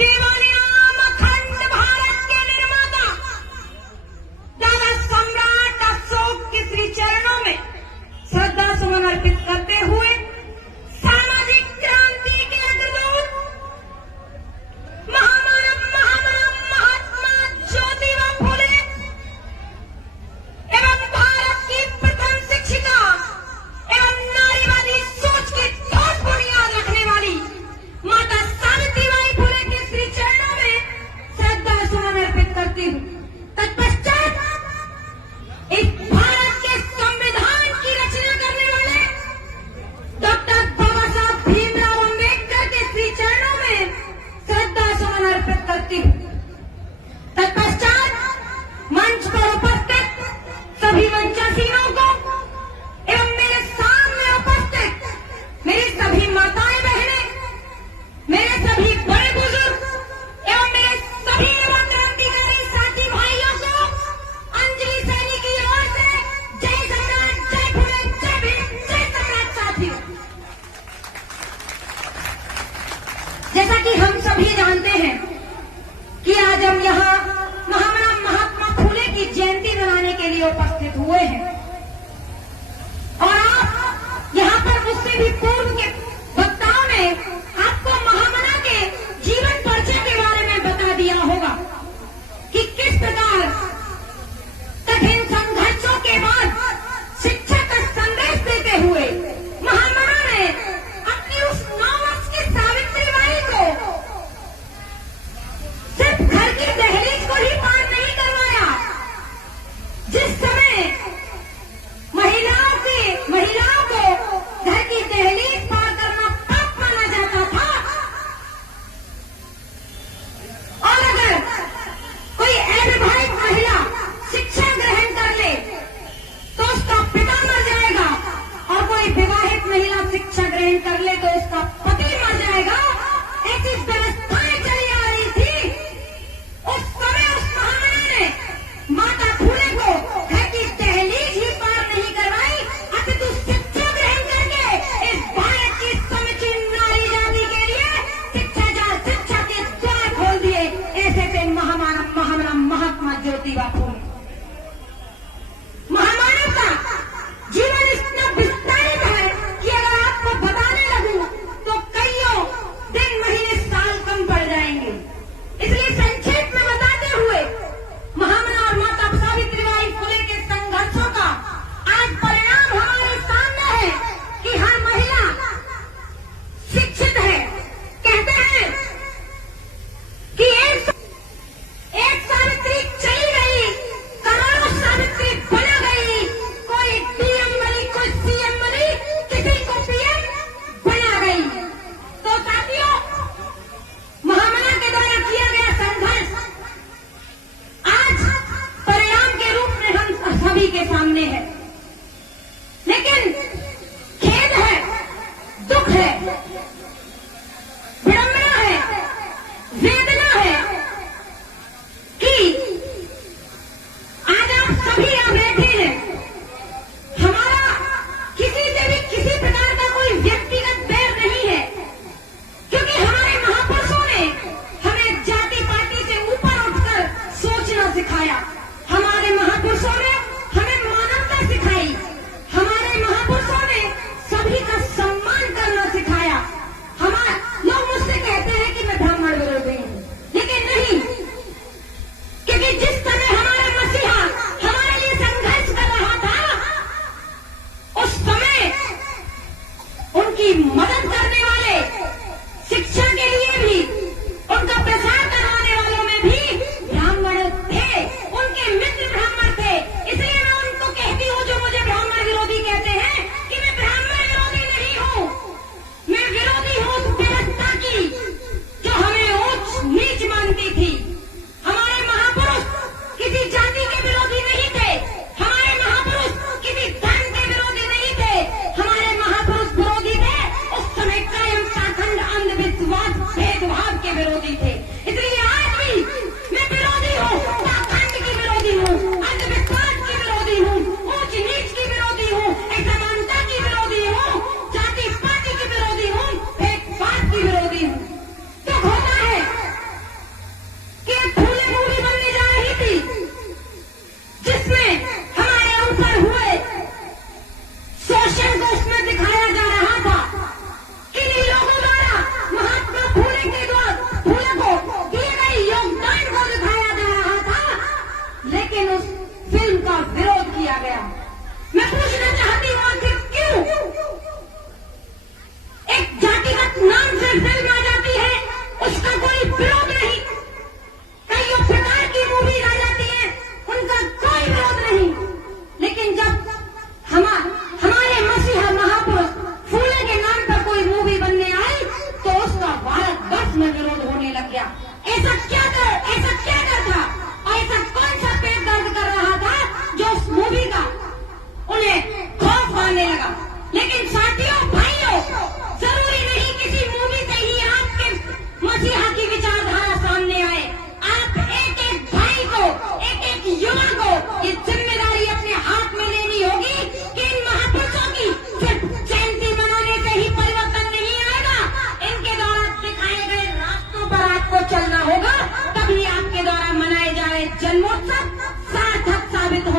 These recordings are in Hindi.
देवानियाम अखंड भारत के निर्माता दादा सम्राट अशोक के श्री चरणों में श्रद्धा सुमन अर्पित करते हुए सामाजिक क्रांति के अग्रदूत महामानव महात्मा ज्योतिबा फुले एवं भारत की प्रथम शिक्षिका एवं नारीवादी सोच की ठोस बुनियाद रखने वाली माता सावित्रीबाई फुले के श्री चरणों में श्रद्धा सुमन अर्पित करती हूँ। तत्पश्चात इस भारत के संविधान की रचना करने वाले डॉक्टर बाबा साहब भीमराव अम्बेडकर के श्री चरणों में श्रद्धा सुमन अर्पित करती हूँ। तत्पश्चात मंच पर उपस्थित सभी मंचासीनों को एवं मेरे सामने उपस्थित मेरी सभी माताएं बहनें, मेरे सभी बड़े बुजुर्ग एवं मेरे सभी निबंधनकारी साथी भाइयों को अंजलि सैनी की ओर से जय सम्राट, जय फुले, जय भीम, जय सम्राट साथियों। जैसा कि हम सभी जानते हैं कि आज हम यहाँ महात्मा फुले की जयंती मनाने के लिए उपस्थित हुए हैं और आप यहाँ पर मुझसे भी पूर्व के वक्ताओं ने आपको महामना के जीवन परिचय के बारे में बता दिया होगा कि किस प्रकार कठिन संघर्षों के बाद शिक्षा का संदेश देते हुए महामना ने अपनी उस 9 वर्ष की सावित्रीबाई को सिर्फ घर की दहलीज को ही पार नहीं करवाया। जिस समय महिलाओं को घर की दहलीज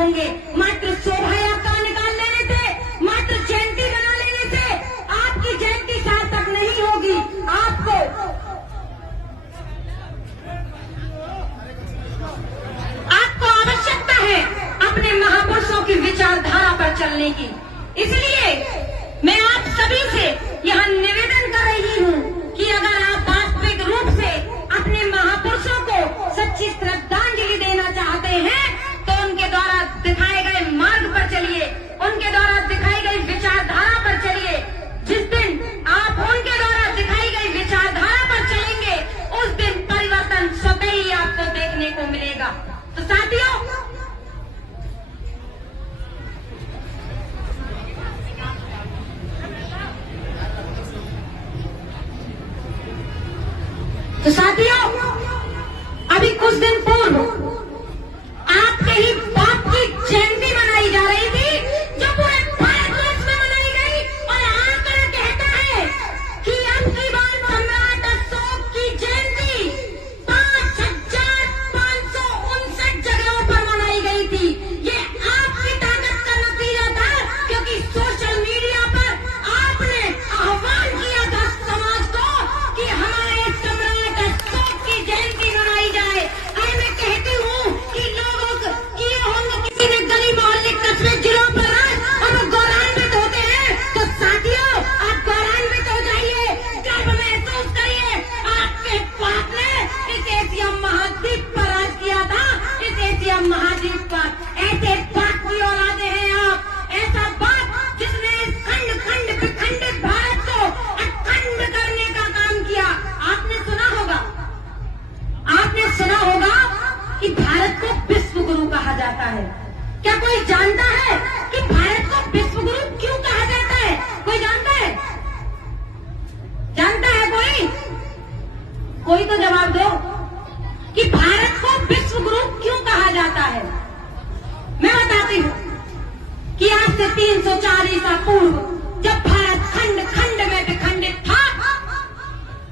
होंगे। मात्र शोभा यात्रा निकाल लेने से, मात्र जयंती बना लेने से आपकी जयंती सार्थक नहीं होगी। आपको आवश्यकता है अपने महापुरुषों की विचारधारा पर चलने की। इसलिए मैं आप सभी से यह निवेदन कर रही हूं कि अगर आप वास्तविक रूप से अपने महापुरुषों को सच्ची श्रद्धांजलि देना चाहते हैं तो उनके द्वारा दिखाए गए मार्ग पर चलिए, उनके द्वारा दिखाई गई विचारधारा पर चलिए। जिस दिन आप उनके द्वारा दिखाई गई विचारधारा पर चलेंगे उस दिन परिवर्तन स्वतः ही आपको देखने को मिलेगा। तो साथियों, अभी कुछ दिन पूर्व आपके ही बाप की जयंती मनाई जा रही थी, जो पूरे भारतवर्ष में मनाई गई, और आकर कहता है कि अब की बार सम्राट अशोक की जयंती 5,559 जगहों पर मनाई गई थी। ये आपकी ताकत का नतीजा था, क्योंकि सोशल मीडिया पर आपने आह्वान किया था समाज को कि हमारे सम्राट अशोक की जयंती मनाई जाए। और मैं कहती हूँ कि लोगों को किए होंगे किसी ने गली मोहल्ले कस्बे जिलों पर और वो गौरवान्वित होते हैं। तो साथियों, आप गौरवान्वित हो जाइए, गर्व महसूस करिए। आपके बाप ने इस एशिया महाद्वीप पर राज किया था। इस एशिया महाद्वीप पर ऐसे बाप की औलादे हैं आप, ऐसा बाप जिसने इस खंड खंड विखंडित भारत को अखंड करने का काम किया। आपने सुना होगा कि भारत को विश्व गुरु कहा जाता है। क्या कोई जानता है कि भारत को विश्व गुरु क्यों कहा जाता है? कोई जानता है? जानता है कोई? कोई तो जवाब दो कि भारत को विश्व गुरु क्यों कहा जाता है। मैं बताती हूँ कि आज से 304 ईसा पूर्व जब भारत खंड खंड में विखंडित था,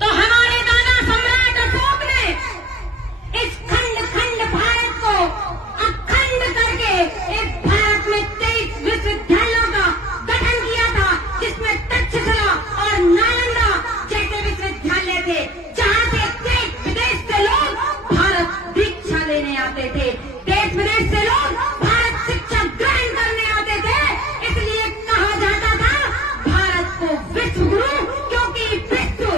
तो हमारे दादा सम्राट अशोक ने इस खंड खंड भारत को अखंड करके एक भारत में 23 विश्वविद्यालयों का गठन किया था, जिसमें तक्षशिला और नालंदा जैसे विश्वविद्यालय थे, जहां से देश विदेश से लोग भारत दीक्षा लेने आते थे, देश विदेश से लोग भारत शिक्षा ग्रहण करने आते थे। इसलिए कहा जाता था भारत को विश्व गुरु, क्योंकि विश्व,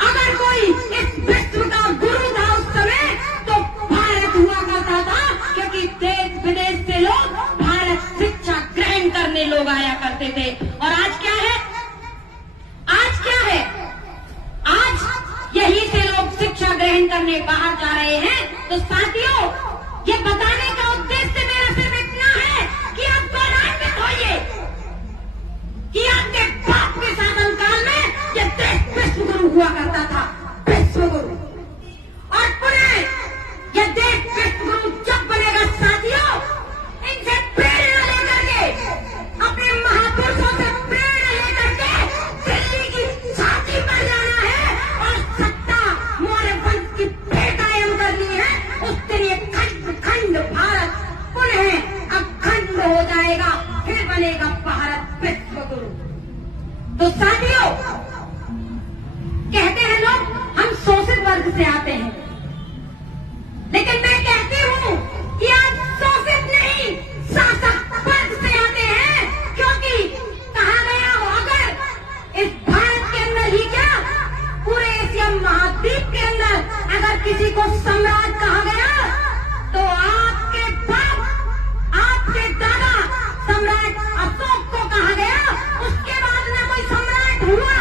अगर कोई इस विश्व का गुरु था उस समय तो भारत हुआ करता था, क्योंकि देश विदेश से लोग भारत शिक्षा ग्रहण करने लोग आया करते थे। और आज क्या है? आज क्या है? आज यही से लोग शिक्षा ग्रहण करने बाहर जा रहे हैं। तो साथियों, ये बताने का उद्देश्य मेरा सिर्फ इतना है कि आप गौरवान्वित होइए कि आपके बाप के शासनकाल में यह देश विश्व गुरु हुआ करता था, विश्व गुरु। और पुनः यह देश विश्व गुरु जब बनेगा साथियों, इनसे प्रेरणा लेकर के, अपने महापुरुषों से प्रेरणा लेकर के दिल्ली की छाती पर जाना है और सत्ता मौर्य वंश की फिर कायम करनी है। उस दिन ये खंड खंड भारत पुनः अखंड हो जाएगा, फिर बनेगा भारत विश्व गुरु। तो साथियों, कहते हैं लोग हम शोषित वर्ग से आते हैं, लेकिन मैं कहती हूं कि आप शोषित नहीं, शासक वर्ग से आते हैं। क्योंकि कहा गया हो, अगर इस भारत के अंदर ही क्या, पूरे एशिया महाद्वीप के अंदर अगर किसी को सम्राट कहा गया तो आपके बाप, आपके दादा सम्राट अशोक को कहा गया। उसके बाद न कोई सम्राट हुआ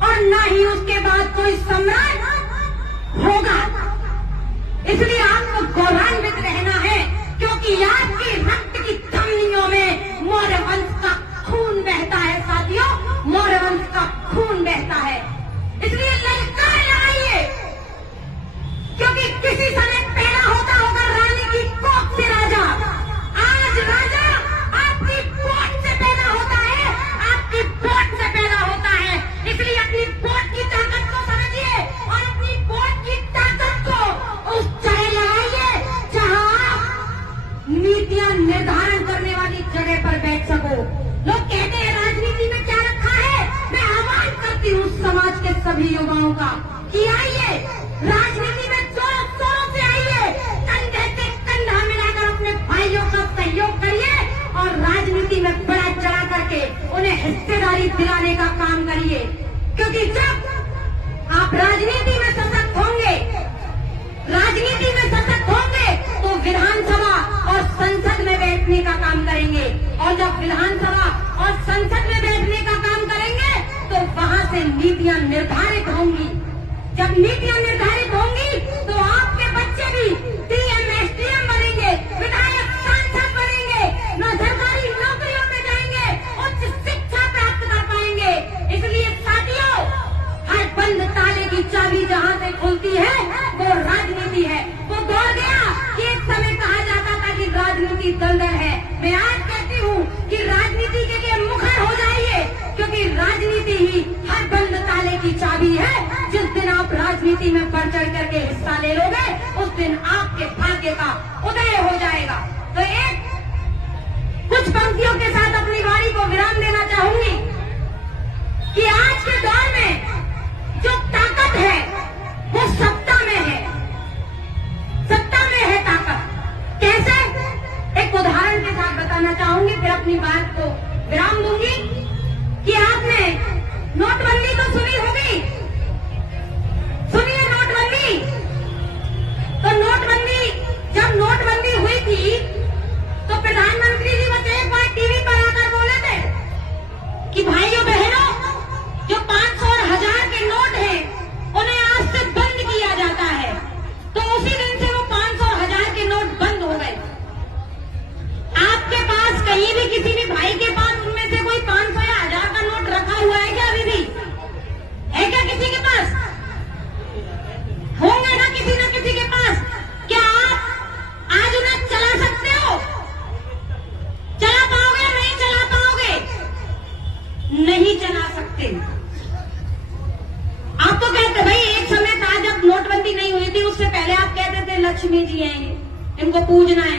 और न ही उसके बाद कोई सम्राट होगा। इसलिए आपको गौरवान्वित रहना है, क्योंकि आपकी रक्त की धमनियों में मौर्य वंश का खून बहता है। साथियों, मौर्य वंश का खून बहता है। इसलिए ललकार लगाइए, क्योंकि किसी समय पैदा होता होगा रानी की कोख से राजा। आज राजा आपकी कोख से पैदा होता है, आपकी कोख से पैदा होता है। इसलिए अपनी कोख की ताकत को समझिए और अपनी कोख की ताकत को उस जगह लगाइए जहां आप सभाओं का कि आइए राजनीति में जोरों शोरों से आइए, कंधे से कंधा मिलाकर अपने भाइयों का सहयोग करिए और राजनीति में बड़ा चढ़ा करके उन्हें हिस्सेदारी दिलाने का काम करिए। क्योंकि जब आप राजनीति में सशक्त होंगे, राजनीति में सशक्त होंगे तो विधानसभा और संसद में बैठने का काम करेंगे, और जब विधानसभा और संसद में बैठने का काम करेंगे तो वहां से नीतियां निर्धारित होंगी। जब नीतियां निर्धारित होंगी तो आपके बच्चे भी डीएम एसडीएम बनेंगे, विधायक सांसद बनेंगे, न सरकारी नौकरियों में जाएंगे, उच्च शिक्षा प्राप्त कर पाएंगे। इसलिए साथियों, हर बंद ताले की चाबी जहां से खुलती है वो राजनीति है। वो दौड़ गया कि एक समय कहा जाता था कि राजनीति दलदल है। मैं आज कहती हूँ कि राजनीति के लिए मुखर हो जाइए, क्योंकि राजनीति ही हर बंद ताले की चाबी है। जिस दिन आप राजनीति में बढ़ चढ़ करके हिस्सा ले लोगे, उस दिन आपके भाग्य का उदय हो जाएगा। तो एक कुछ पंक्तियों के साथ अपनी वाणी को विराम देना चाहूंगी कि आज के दौर में जो ताकत है वो सत्ता में है, सत्ता में है ताकत। कैसे? एक उदाहरण के साथ बताना चाहूंगी, फिर अपनी बात को विराम दूंगी कि आपने नोटबंदी तो सुनी होगी, सुनिए नोटबंदी। तो नोटबंदी, जब नोटबंदी हुई थी तो प्रधानमंत्री जी बस एक बार टीवी पर आकर बोले थे कि भाइयों बहनों, जो 500 और 1000 के नोट हैं उन्हें आज से बंद किया जाता है। तो उसी दिन से वो 500 और 1000 के नोट बंद हो गए। आपके पास कहीं भी किसी भी भाई के पास उनमें से कोई 500 या 1000 का नोट रखा हुआ है क्या? अभी भी है क्या किसी के पास? होंगे ना किसी न किसी के पास। क्या आप आज उन्हें चला सकते हो? चला पाओगे या नहीं चला पाओगे? नहीं चला सकते। आप तो कहते भाई, एक समय था जब नोटबंदी नहीं हुई थी उससे पहले आप कहते थे लक्ष्मी जी हैं, इनको पूजना है।